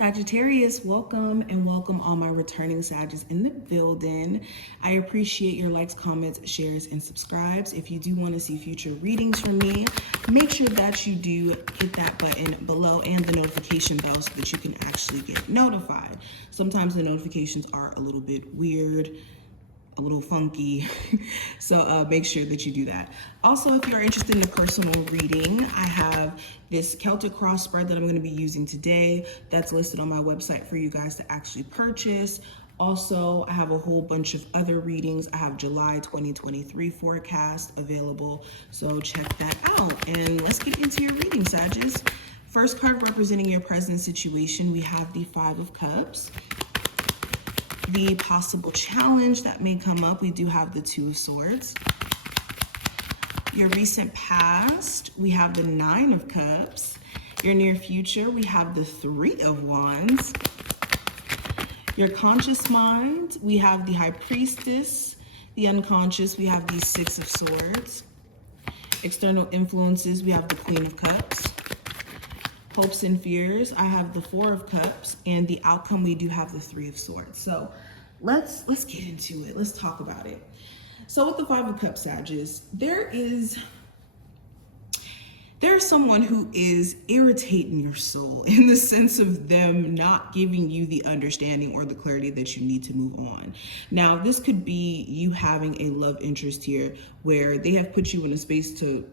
Sagittarius, welcome and welcome all my returning Sagittarius in the building. I appreciate your likes, comments, shares, and subscribes. If you do want to see future readings from me, make sure that you do hit that button below and the notification bell so that you can actually get notified. Sometimes the notifications are a little bit weird, a little funky, so make sure that you do that. Also, if you're interested in a personal reading, I have this Celtic cross spread that I'm going to be using today that's listed on my website for you guys to actually purchase. Also, I have a whole bunch of other readings. I have July 2023 forecast available, so check that out. And let's get into your reading, Sagittarius. First card representing your present situation, we have the Five of Cups. The possible challenge that may come up, we do have the Two of Swords. Your recent past, we have the Nine of Cups. Your near future, we have the Three of Wands. Your conscious mind, we have the High Priestess. The unconscious, we have the Six of Swords. External influences, we have the Queen of Cups. Hopes and fears, I have the Four of Cups, and the outcome, we do have the Three of Swords. So let's get into it. Let's talk about it. So with the Five of Cups, Sagittarius, there's someone who is irritating your soul in the sense of them not giving you the understanding or the clarity that you need to move on. Now, this could be you having a love interest here where they have put you in a space to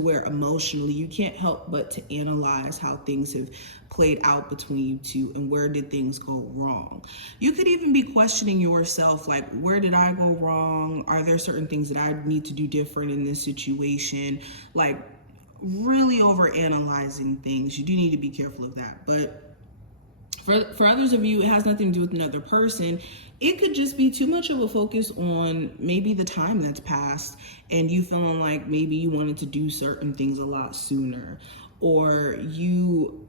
where emotionally you can't help but to analyze how things have played out between you two and where did things go wrong. You could even be questioning yourself, like, where did I go wrong? Are there certain things that I need to do different in this situation? Like, really over analyzing things. You do need to be careful of that. But for others of you, it has nothing to do with another person. It could just be too much of a focus on maybe the time that's passed and you feeling like maybe you wanted to do certain things a lot sooner, or you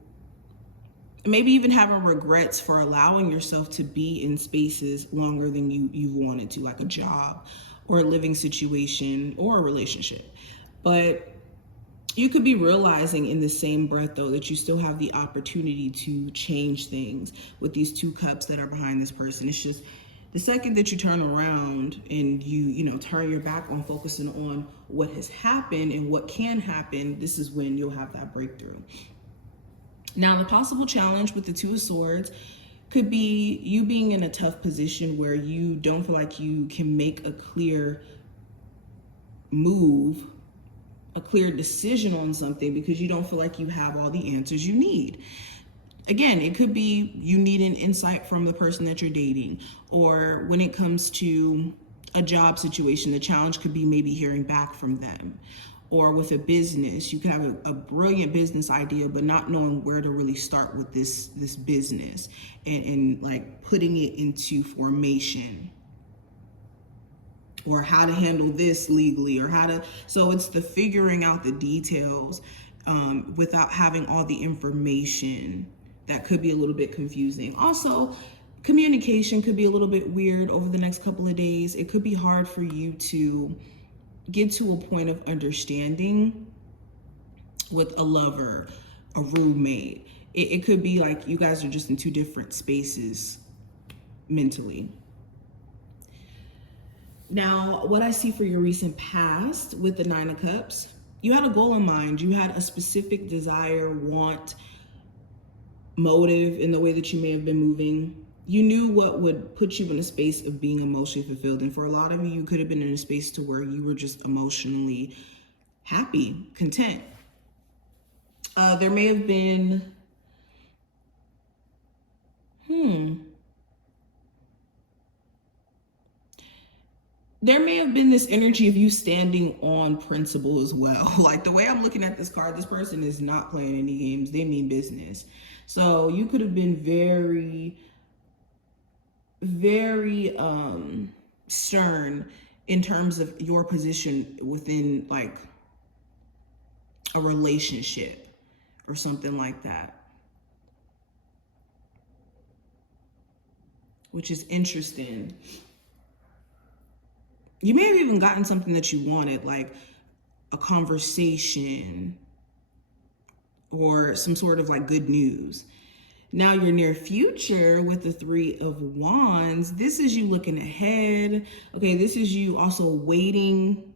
maybe even having regrets for allowing yourself to be in spaces longer than you've wanted to, like a job or a living situation or a relationship. But you could be realizing in the same breath, though, that you still have the opportunity to change things with these two cups that are behind this person. It's just the second that you turn around and you turn your back on focusing on what has happened and what can happen, this is when you'll have that breakthrough. Now, the possible challenge with the Two of Swords could be you being in a tough position where you don't feel like you can make a clear move, a clear decision on something because you don't feel like you have all the answers you need. Again, it could be you need an insight from the person that you're dating, or when it comes to a job situation, the challenge could be maybe hearing back from them. Or with a business, you could have a brilliant business idea, but not knowing where to really start with this business and like putting it into formation, or how to handle this legally, or so it's the figuring out the details without having all the information that could be a little bit confusing. Also, communication could be a little bit weird over the next couple of days. It could be hard for you to get to a point of understanding with a lover, a roommate. It could be like you guys are just in two different spaces mentally. Now, what I see for your recent past with the Nine of Cups, you had a goal in mind. You had a specific desire, want, motive in the way that you may have been moving. You knew what would put you in a space of being emotionally fulfilled. And for a lot of you, you could have been in a space to where you were just emotionally happy, content. There may have been, there may have been this energy of you standing on principle as well. Like the way I'm looking at this card, this person is not playing any games. They mean business. So you could have been very, very stern in terms of your position within like a relationship or something like that, which is interesting. You may have even gotten something that you wanted, like a conversation, or some sort of like good news. Now your near future with the Three of Wands, this is you looking ahead. Okay, this is you also waiting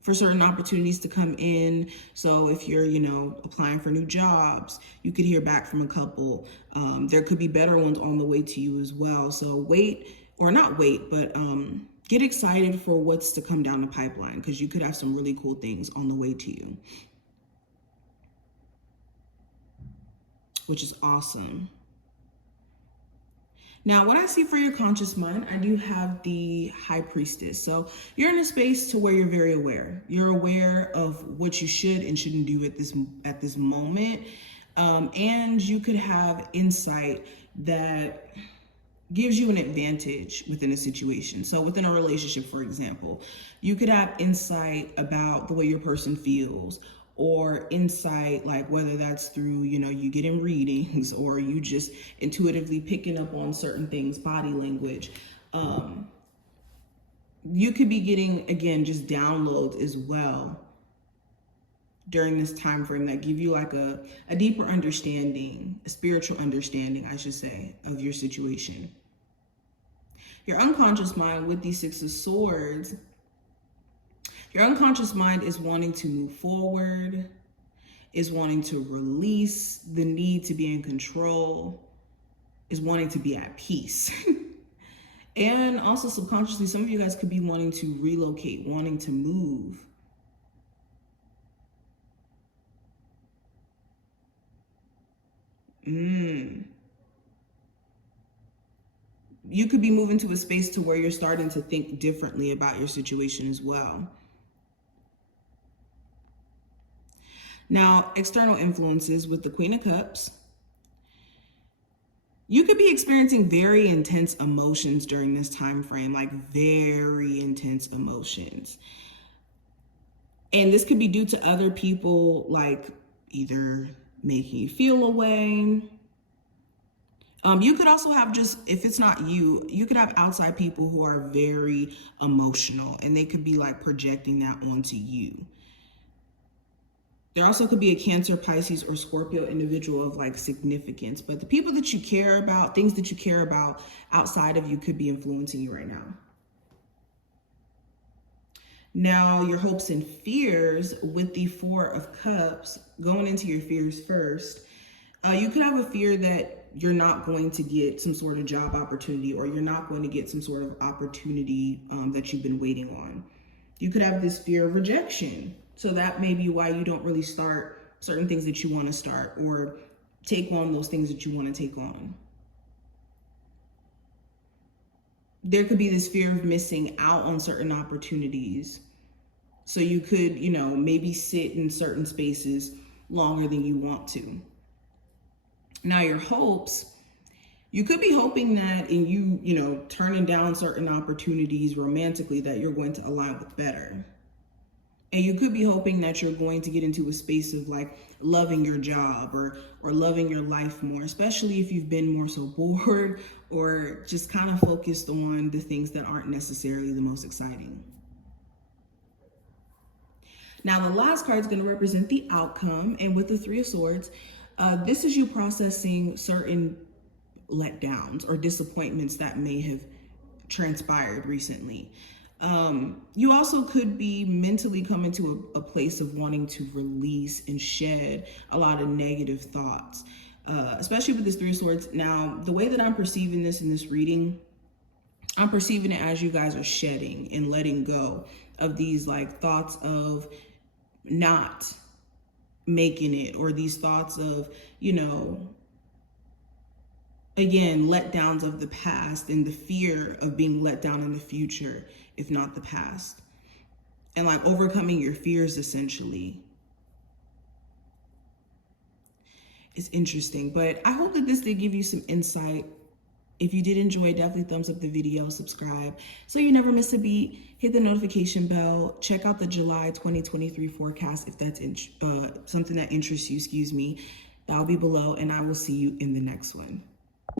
for certain opportunities to come in. So if you're, applying for new jobs, you could hear back from a couple. There could be better ones on the way to you as well. So wait, or not wait, but get excited for what's to come down the pipeline, because you could have some really cool things on the way to you, which is awesome. Now, what I see for your conscious mind, I do have the High Priestess. So you're in a space to where you're very aware. You're aware of what you should and shouldn't do at this moment. And you could have insight that gives you an advantage within a situation. So within a relationship, for example, you could have insight about the way your person feels, or insight, like whether that's through, you getting readings, or you just intuitively picking up on certain things, body language. You could be getting, again, just downloads as well during this time frame that give you like a deeper understanding, a spiritual understanding, I should say, of your situation. Your unconscious mind with these Six of Swords, your unconscious mind is wanting to move forward, is wanting to release the need to be in control, is wanting to be at peace. And also subconsciously, some of you guys could be wanting to relocate, wanting to move. You could be moving to a space to where you're starting to think differently about your situation as well. Now, external influences with the Queen of Cups. You could be experiencing very intense emotions during this time frame, like very intense emotions. And this could be due to other people, like either making you feel away. You could also have, just, if it's not you, you could have outside people who are very emotional, and they could be like projecting that onto you. There also could be a Cancer, Pisces, or Scorpio individual of like significance, but the people that you care about, things that you care about outside of you, could be influencing you right now. Now, your hopes and fears with the Four of Cups, going into your fears first, you could have a fear that you're not going to get some sort of job opportunity, or you're not going to get some sort of opportunity that you've been waiting on. You could have this fear of rejection. So that may be why you don't really start certain things that you want to start, or take on those things that you want to take on. There could be this fear of missing out on certain opportunities. So you could, maybe sit in certain spaces longer than you want to. Now, your hopes, you could be hoping that in you, turning down certain opportunities romantically, that you're going to align with better. And you could be hoping that you're going to get into a space of like loving your job or loving your life more, especially if you've been more so bored or just kind of focused on the things that aren't necessarily the most exciting. Now, the last card is going to represent the outcome. And with the Three of Swords, this is you processing certain letdowns or disappointments that may have transpired recently. You also could be mentally coming to a place of wanting to release and shed a lot of negative thoughts, especially with this Three of Swords. Now, the way that I'm perceiving this in this reading, I'm perceiving it as you guys are shedding and letting go of these like thoughts of not making it, or these thoughts of, again, letdowns of the past and the fear of being let down in the future, if not the past. And like overcoming your fears, essentially. It's interesting, but I hope that this did give you some insight. If you did enjoy, definitely thumbs up the video, subscribe so you never miss a beat. Hit the notification bell. Check out the July 2023 forecast if that's something that interests you, That'll be below, and I will see you in the next one.